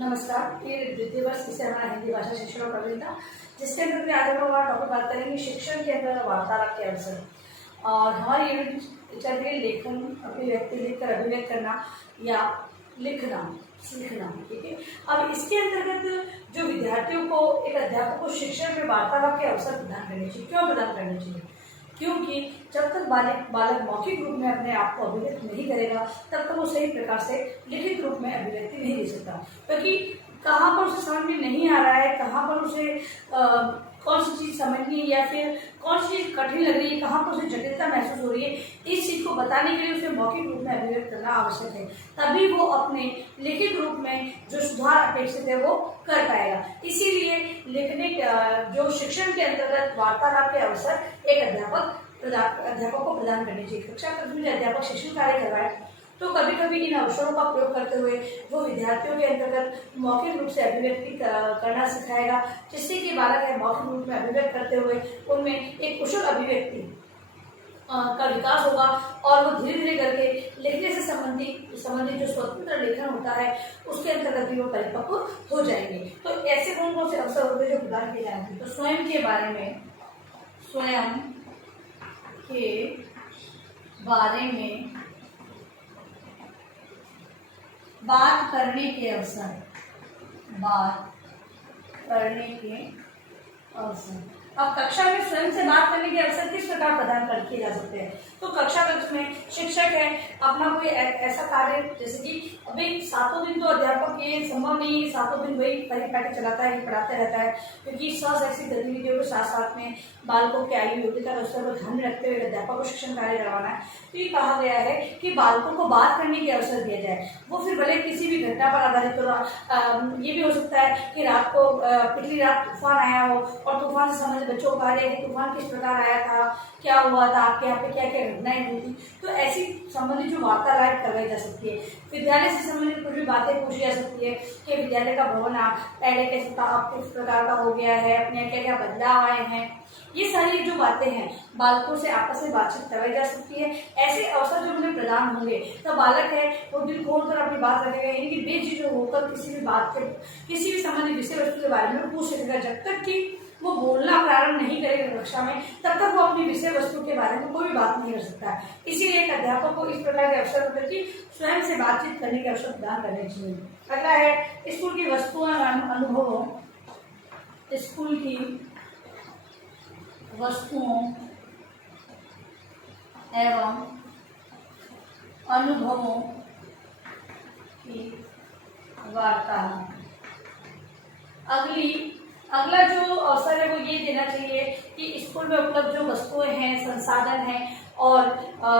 नमस्कार। ये द्वितीय वर्ष से हमारा हिंदी भाषा शिक्षण और प्रवीणता, जिसके अंदर आज हम हमारा टॉपिक बात करेंगे शिक्षण के अंदर वार्तालाप के अवसर। और हमारी यूनिट चल रही है लेखन, अभिव्यक्ति, लिखकर अभिव्यक्त करना या लिखना सीखना। ठीक है। अब इसके अंतर्गत जो विद्यार्थियों को एक अध्यापक को शिक्षण में वार्तालाप के अवसर प्रदान करने चाहिए। क्यों प्रदान करने चाहिए? क्योंकि जब तक बालक मौखिक रूप में अपने आप को अभिव्यक्त नहीं करेगा तब तक वो सही प्रकार से लिखित रूप में अभिव्यक्ति नहीं दे सकता। क्योंकि कहाँ पर उसे समझ में नहीं आ रहा है, कहाँ पर उसे कौन सी चीज़ समझनी है या फिर कौन सी चीज़ कठिन लग रही है, कहाँ पर उसे जटिलता महसूस हो रही है, इस चीज़ को बताने के लिए उसे मौखिक रूप में अभिव्यक्त करना आवश्यक है। तभी वो अपने लिखित रूप में जो सुधार अपेक्षित है वो कर पाएगा। इसीलिए लिखने जो शिक्षण के अंतर्गत वार्तालाप के अवसर एक अध्यापक को प्रदान करनी चाहिए। कक्षा कक्षा में अध्यापक शिक्षण कार्य करवाए तो कभी कभी इन अवसरों का प्रयोग करते हुए वो विद्यार्थियों के अंतर्गत मौखिक रूप से अभिव्यक्ति करना सिखाएगा, जिससे कि बालक है मौखिक रूप में अभिव्यक्त करते हुए उनमें एक कुशल अभिव्यक्ति का विकास होगा और वो धीरे धीरे करके लिखने से संबंधित जो स्वतंत्र लेखन होता है उसके अंतर्गत भी वो परिपक्व हो जाएंगे। तो ऐसे कौन कौन से अवसर होते हैं जो प्रदान किए जाएंगे? तो स्वयं के बारे में बात करने के अवसर। अब कक्षा में स्वयं से बात करने के अवसर किस प्रकार प्रदान किए जा सकते हैं? तो कक्षा कक्ष में शिक्षक है अपना कोई ऐसा कार्य, जैसे कि अभी सातों दिन तो अध्यापक ये संभव नहीं है, सातों दिन वही परिपाटी चलाता है, पढ़ाते रहता है, क्योंकि शैक्षिक गतिविधियों के साथ साथ में बालकों के आयु योग्यता के अवसर को ध्यान में रखते हुए अध्यापक को शिक्षण कार्य करवाना है। तो ये कहा गया है कि बालकों को बात करने के अवसर दिया जाए। वो फिर भले किसी भी घटना पर आधारित हो, ये भी हो सकता है कि रात को पिछली रात तूफान आया हो और तूफान से संबंधित बच्चों को कहा जाए कि तूफान किस प्रकार आया था, क्या हुआ था, आपके यहाँ पे क्या क्या घटनाएं हुई थी। तो ऐसी संबंधित जो वार्तालाप करवाई जा सकती है। विद्यालय से संबंधित कुछ भी बातें पूछी जा सकती है कि विद्यालय का भवन पहले कैसे था, अब किस प्रकार का हो गया है, अपने क्या क्या बदलाव आए हैं। ये सारी जो बातें हैं बालकों से आपस में बातचीत करवाई जा सकती है। ऐसे अवसर जो उन्हें प्रदान होंगे तो बालक है वो दिल खोलकर अपनी बात रखेगा, यानी कि बेझिझक होकर किसी भी संबंधित विषय वस्तु के बारे में पूछ सकेगा। जब तक कि वो बोलना प्रारंभ नहीं करेगा कक्षा में तब तक वो अपनी विषय वस्तु के बारे में कोई बात नहीं कर सकता है। इसीलिए एक अध्यापक को इस प्रकार के अवसर पर स्वयं से बातचीत करने के अवसर प्रदान करने चाहिए। अगला है स्कूल की वस्तुओं एवं अनुभवों। स्कूल की वस्तुओं एवं अनुभवों की वार्ता। अगला जो अवसर है वो ये देना चाहिए कि स्कूल में उपलब्ध जो वस्तुएं हैं, संसाधन हैं और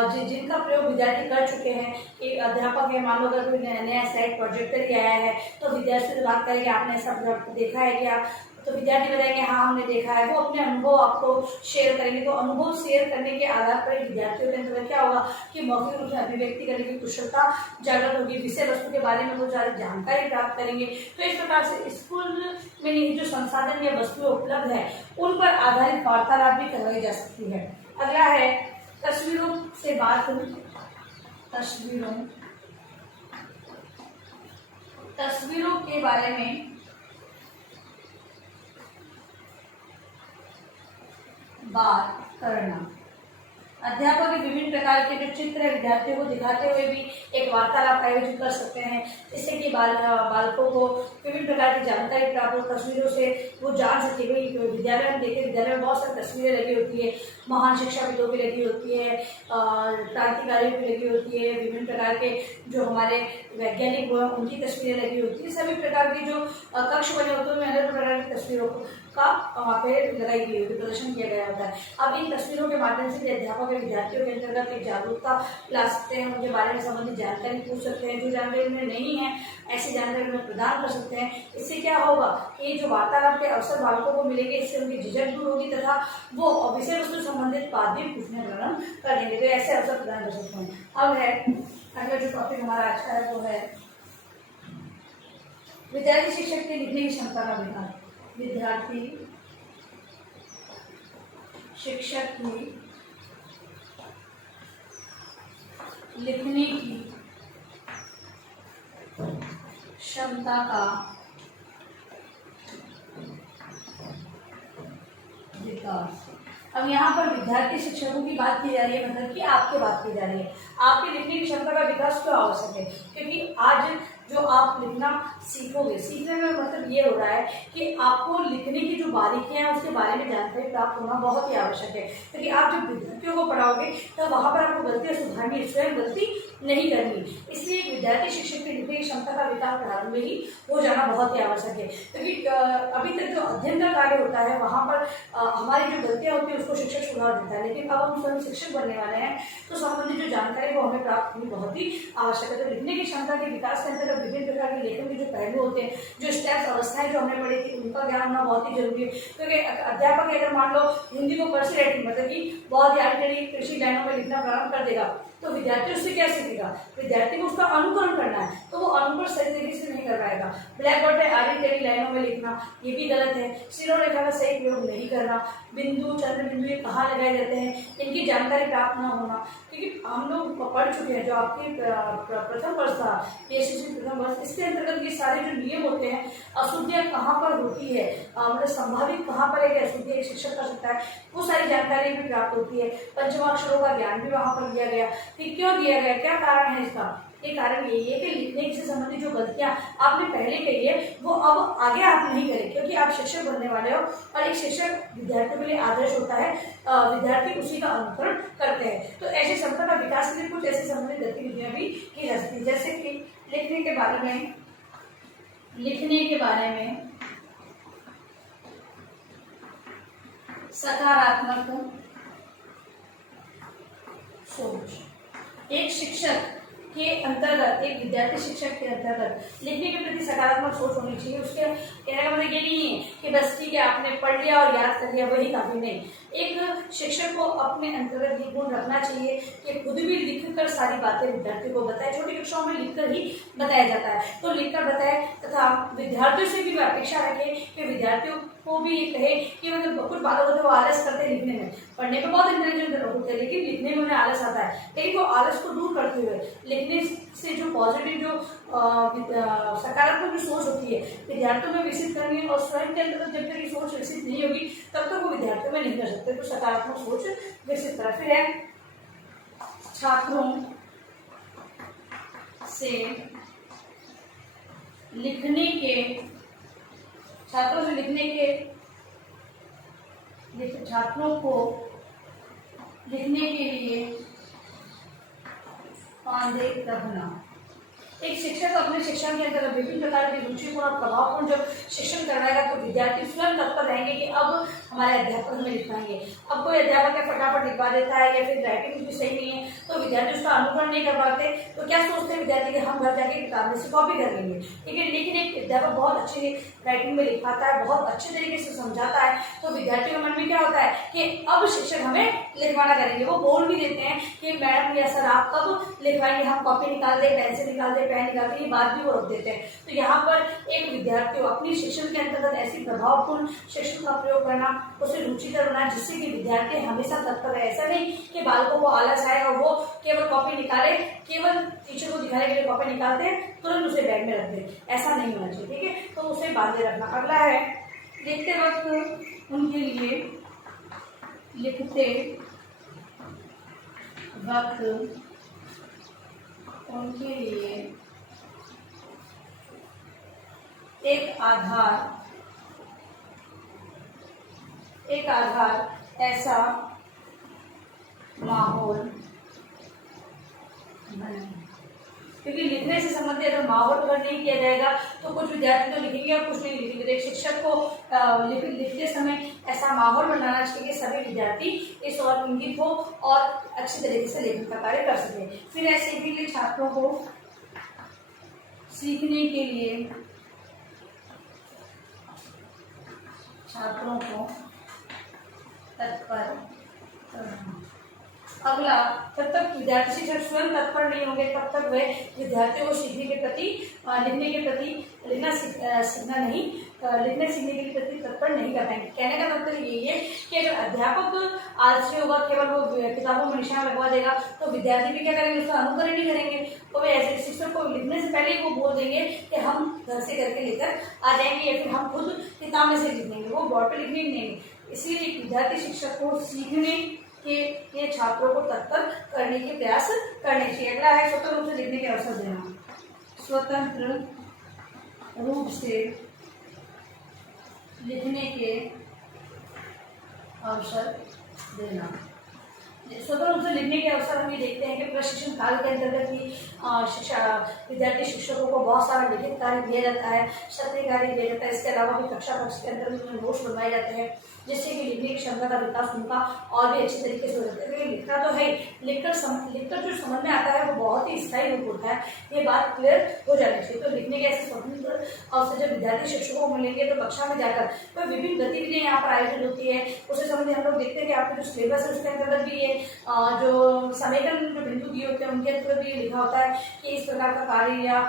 जिनका प्रयोग विद्यार्थी कर चुके हैं। एक अध्यापक है, मान लो अगर कोई नया सेट प्रोजेक्टर ही आया है तो विद्यार्थी से बात करेंगे आपने ऐसा प्रोजेक्ट देखा है क्या, तो विद्यार्थी बताएंगे हाँ हमने देखा है। वो अपने अनुभव आपको शेयर करेंगे। तो अनुभव शेयर करने के आधार पर विद्यार्थियों के अंदर क्या होगा कि मौखिक रूप से अभिव्यक्ति करने की कुशलता जागृत होगी, विषय वस्तु के बारे में वो ज़्यादा जानकारी प्राप्त करेंगे। तो इस प्रकार से स्कूल में जो संसाधन या वस्तुएं उपलब्ध है उन पर आधारित वार्तालाप भी करवाई जा सकती है। अगला है तस्वीरों से बात। तस्वीरों के बारे में बात करना। अध्यापक विभिन्न प्रकार के जो चित्र है विद्यार्थियों को दिखाते हुए भी एक वार्तालाप आयोजित कर सकते हैं, जिससे कि बालकों को विभिन्न प्रकार की जानकारी प्राप्त हो। तस्वीरों से वो जान सके। विद्यालय में देखे, विद्यालय में बहुत सारी तस्वीरें लगी होती है, महान शिक्षाविदों की लगी होती है, क्रांतिकारियों की लगी होती है, विभिन्न प्रकार के जो हमारे वैज्ञानिक हुए उनकी तस्वीरें लगी होती है। सभी प्रकार की जो कक्ष बने होते हैं उनमें अलग प्रकार की तस्वीरों का वहाँ पे लगाई गई होती है, प्रदर्शन किया गया होता है। अब इन तस्वीरों के माध्यम से अध्यापक विद्यार्थियों के अंतर्गत एक जागरूकता ला सकते हैं, उनके बारे में संबंधित जानकारी पूछ सकते हैं। जो जानकारी उन्हें नहीं है ऐसी जानकारी उन्हें प्रदान कर सकते हैं। इससे क्या होगा कि जो वार्तालाप के अवसर बालकों को मिलेंगे, इससे उनकी झिझक दूर होगी तथा वो विषय वस्तु संबंधित बात भी पूछने प्रारंभ कर देंगे। तो ऐसे अवसर प्रदान कर सकते हैं। अब है अगला जो टॉपिक हमारा आज का है वो है विद्यार्थी शिक्षक की लिखने की क्षमता का विकास। विद्यार्थी शिक्षक की लिखने की क्षमता का विकास। अब यहाँ पर विद्यार्थी शिक्षकों की बात की जा रही है, मतलब कि आपकी बात की जा रही है। आपकी लिखने की क्षमता का विकास क्यों आवश्यक है? क्योंकि आज जो आप लिखना सीखोगे, सीखने में मतलब ये हो रहा है कि आपको लिखने की जो बारीकियां हैं उसके बारे में जानकारी प्राप्त होना बहुत ही आवश्यक है। क्योंकि आप जब विद्यार्थियों को पढ़ाओगे तो वहाँ पर आपको गलतियां सुधारनी, स्वयं गलती नहीं करनी। इसलिए एक विद्यार्थी शिक्षक की लिखने की क्षमता का विकास प्रारंभ में ही हो जाना बहुत ही आवश्यक है। क्योंकि अभी तक जो अध्ययन का कार्य होता है वहाँ पर हमारी जो गलतियां होती है उसको शिक्षक सुधार देता है, लेकिन अब हम स्वयं शिक्षक बनने वाले हैं तो संबंधित जो जानकारी वो हमें प्राप्त होनी बहुत ही आवश्यक है। तो लिखने की क्षमता के विकास के अंतर्गत विभिन्न प्रकार के लेखन के जो पहलू होते हैं, जो स्टेप्स, अवस्थाएं जो हमने पढ़ी थी, उनका ज्ञान होना बहुत ही जरूरी है। क्योंकि अध्यापक अगर मान लो हिंदी को कर्सिव राइटिंग मतलब कि बहुत ही आड़ी कृषि लाइनों में लिखना प्रारंभ कर देगा तो विद्यार्थी उससे क्या सीखेगा? विद्यार्थी को उसका अनुकरण करना है तो वो अनुकरण सही तरीके से नहीं कर पाएगा। ब्लैक बोर्ड पे आड़ी टेढ़ी लाइनों में लिखना ये भी गलत है। शिरोरेखा का सही प्रयोग नहीं करना, बिंदु, चंद्र बिंदु ये कहाँ लगाए जाते हैं, इनकी जानकारी प्राप्त न होना। क्योंकि हम लोग पढ़ चुके हैं, जो आपके प्रथम वर्ष था, PSCC प्रथम वर्ष, इसके अंतर्गत ये सारे जो नियम होते हैं, अशुद्धियाँ कहाँ पर होती है, मतलब संभावित कहाँ पर एक अशुद्धि एक शिक्षक कर सकता है, वो सारी जानकारी भी प्राप्त होती है। पंचमाक्षरों का ज्ञान भी वहाँ पर दिया गया। ठीक क्यों दिया गया, क्या कारण है इसका? ये कारण यही है कि लिखने से संबंधित जो गलतियां आपने पहले कही है वो अब आगे आप नहीं करें, क्योंकि आप शिक्षक बनने वाले हो और एक शिक्षक विद्यार्थियों के लिए आदर्श होता है, विद्यार्थी उसी का अनुकरण करते हैं। तो ऐसे क्षमता का विकास के लिए कुछ ऐसी संबंधित गतिविधियां भी की जा सकती है, जैसे कि लिखने के बारे में सकारात्मक सोच। एक शिक्षक के अंतर्गत, एक विद्यार्थी शिक्षक के अंतर्गत लिखने के प्रति सकारात्मक सोच होनी चाहिए। उसके कहने का मतलब ये नहीं है कि बस ठीक है आपने पढ़ लिया और याद कर लिया वही काफी नहीं। एक शिक्षक को अपने अंतर्गत ये गुण रखना चाहिए कि खुद भी लिखकर सारी बातें विद्यार्थी को बताए। छोटी कक्षाओं में लिखकर ही बताया जाता है, तो लिखकर बताए तथा विद्यार्थियों से भी अपेक्षा रखे कि विद्यार्थियों को भी ये कहे कि मतलब कुछ बातों को वो आलस करते हैं लिखने में, पढ़ने में बहुत इंटेलिजेंट होते हैं लेकिन लिखने में उन्हें आलस आता है। लेकिन वो आलस को दूर करते हुए लिखने से जो पॉजिटिव, जो सकारात्मक जो सोच होती है विद्यार्थियों में विकसित करनी है, और स्वयं के अंदर जब तक ये सोच विकसित नहीं होगी तब तक वो विद्यार्थियों में नहीं कर सकते। तो सकारात्मक सोच विकसित करा। फिर है छात्रों से लिखने के छात्रों को लिखने के लिए आंदोलित रखना। एक शिक्षक अपने शिक्षण के अंतर्गत विभिन्न प्रकार की रुचिपूर्ण और प्रभावपूर्ण जब शिक्षण करवाएगा तो विद्यार्थी स्वयं तत्पर रहेंगे कि अब हमारे अध्यापक हमें लिखवाएंगे। अब कोई अध्यापक है फटाफट लिखवा देता है या फिर राइटिंग भी सही नहीं है तो विद्यार्थी उसका अनुकरण नहीं कर पाते, तो क्या सोचते हैं विद्यार्थी कि हम घर जाके किताब में से कॉपी कर लेंगे। लेकिन एक अध्यापक बहुत अच्छी राइटिंग में लिखवाता है, बहुत अच्छे तरीके से समझाता है, तो विद्यार्थी के मन में क्या होता है कि अब शिक्षक हमें लिखवाना करेंगे। वो बोल भी देते हैं कि मैडम या सर आप कब लिखवाएंगे, हम कॉपी निकाल दे, पेंसिल निकाल दे, पेन निकाल दे, ये बात भी वो रख देते हैं। तो यहाँ पर एक विद्यार्थी को अपनी शिक्षण के अंतर्गत ऐसी प्रभावपूर्ण शिक्षण का प्रयोग करना, उसे रुचिकर बनाना जिससे कि विद्यार्थी हमेशा तत्पर है। ऐसा नहीं कि बालकों को आलस आए और वो केवल कॉपी निकाले, केवल टीचर को दिखाने के लिए कॉपी निकालते तुरंत उसे बैग में रख दे, ऐसा नहीं होना चाहिए। ठीक है, तो उसे बांधे रखना। अगला है लिखते वक्त उनके लिए एक आधार ऐसा माहौल बने। क्योंकि लिखने से संबंधित अगर माहौल अगर नहीं किया जाएगा तो कुछ विद्यार्थी तो लिखेंगे और कुछ नहीं लिखेंगे। एक शिक्षक को लिखते समय ऐसा माहौल बनाना चाहिए कि सभी विद्यार्थी इस ओर इंगित हो और अच्छी तरीके से लेखन का कार्य कर सके। फिर ऐसे भी छात्रों को सीखने के लिए तत्पर करना। अब अगला, तब तक विद्यार्थी शिक्षक स्वयं तत्पर नहीं होंगे तब तक वे विद्यार्थियों को सीखने के प्रति लिखने के प्रति लिखने सीखने के प्रति तत्पर नहीं कर पाएंगे। कहने का मतलब यही है कि अगर अध्यापक आलसी होगा, केवल वो किताबों में निशान लगवा देगा, तो विद्यार्थी भी क्या करेंगे, उसका अनुकरण नहीं करेंगे। तो वे ऐसे शिक्षक को लिखने से पहले ही वो बोल देंगे कि हम घर से करके लेकर आ जाएंगे या फिर हम खुद किताब में से लिख देंगे, वो बोर्ड पर लिखने नहीं देंगे। इसलिए एक विद्यार्थी शिक्षक को सीखने के लिए छात्रों को तत्पर करने के प्रयास करने चाहिए। अगला है स्वतंत्र रूप से लिखने के अवसर देना। स्वतंत्र रूप से लिखने के अवसर देना। स्वतंत्र रूप से लिखने के अवसर हम ये देखते हैं कि प्रशिक्षण काल के अंतर्गत ही विद्यार्थी शिक्षकों को बहुत सारा लिखित कार्य दिया जाता है, सत्रीय कार्य दिया जाता है। इसके अलावा भी कक्षा कक्ष के अंतर्गत नोट्स बनवाए जाते हैं, जिससे कि लिखने की क्षमता का विकास उनका और भी अच्छी तरीके से हो जाता है। लिखना तो है, लिखकर जो समझ में आता है वो बहुत ही स्थायी रूप होता है, ये बात क्लियर हो जानी चाहिए। तो लिखने के ऐसे स्वतंत्र अवसर जब विद्यार्थी शिक्षकों को मिलेंगे तो कक्षा में जाकर तो विभिन्न गतिविधियां यहाँ पर आयोजित होती है। उससे संबंधित हम लोग देखते हैं कि आपके जो सिलेबस है उसके अंतर्गत भी ये जो समेकन जो बिंदु दिए होते हैं उनके अंतर्गत भी लिखा होता है कि इस प्रकार का कार्य या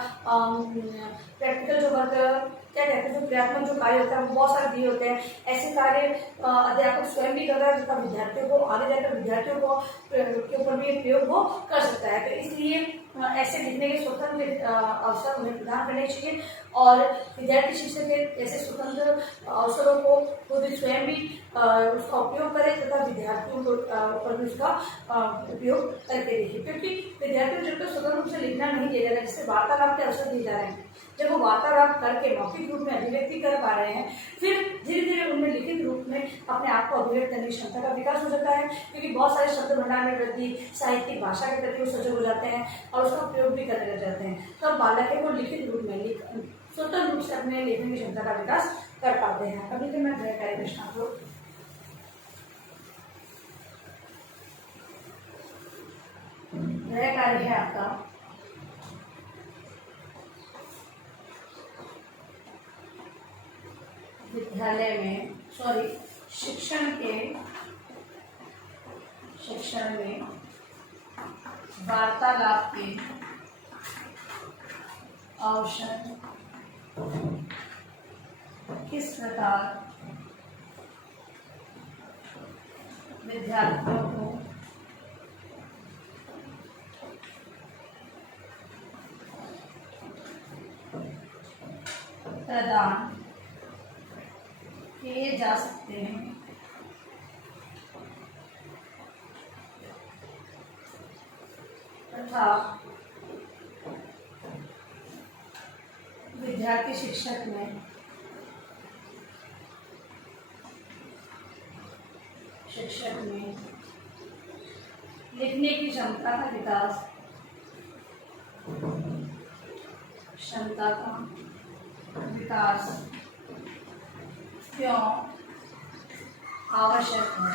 प्रैक्टिकल जो वर्क क्या कहते हैं, जो क्रियात्मक जो कार्य होता है वो बहुत सारे दिए होते हैं। ऐसे कार्य अध्यापक स्वयं भी कर रहा है, जिसका विद्यार्थियों को आगे जाकर विद्यार्थियों को के ऊपर भी प्रयोग वो कर सकता है। तो इसलिए ऐसे लिखने के स्वतंत्र अवसर उन्हें प्रदान करने चाहिए और विद्यार्थी शिक्षक के ऐसे स्वतंत्र अवसरों को खुद स्वयं भी उसका उपयोग करें तथा विद्यार्थियों को ऊपर भी उसका उपयोग करके देखें। क्योंकि विद्यार्थियों जब तक स्वतंत्र रूप से लिखना नहीं दिया जा रहा है, जिससे वार्तालाप के अवसर दिए जा रहे हैं, जब वो वार्तालाप करके मौखिक रूप में अभिव्यक्ति कर पा रहे हैं, फिर धीरे धीरे उनमें लिखित रूप में अपने आप को अभिव्यक्त करने की क्षमता का विकास हो जाता है। क्योंकि बहुत सारे शब्द भंडार में वृद्धि, साहित्यिक भाषा के प्रति वो सजग हो जाते हैं और उसका प्रयोग भी करने लग जाते हैं। तब बालक है वो लिखित रूप में स्वतंत्र रूप से अपने लेखन की क्षमता का विकास कर पाते हैं। अभी तो मैं गृह कार्य प्रश्न आपको गृह कार्य है आपका विद्यालय में शिक्षण में वार्तालाप के अवसर किस प्रकार विद्यार्थियों को प्रदान किए जा सकते हैं तथा विद्यार्थी शिक्षक में लिखने की क्षमता का विकास क्यों आवश्यक है।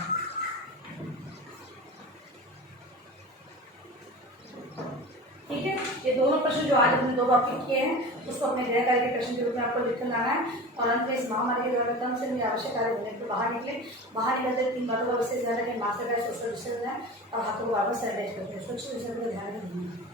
ठीक है, ये दोनों प्रश्न जो आज हमने दो टॉपिक किए हैं उसको अपने गृह कार्य के प्रश्न के रूप में आपको लिखकर लाना है। और अंत में इस महामारी के दौरान से आवश्यक कार्य होने के बाहर निकलते 3 बातों का विशेष ध्यान रखें। मास्क लगाए, सोशल डिस्टेंस है और हाथों को वापस सैनिटाइज करते हैं। स्वच्छ विषय पर ध्यान रखें।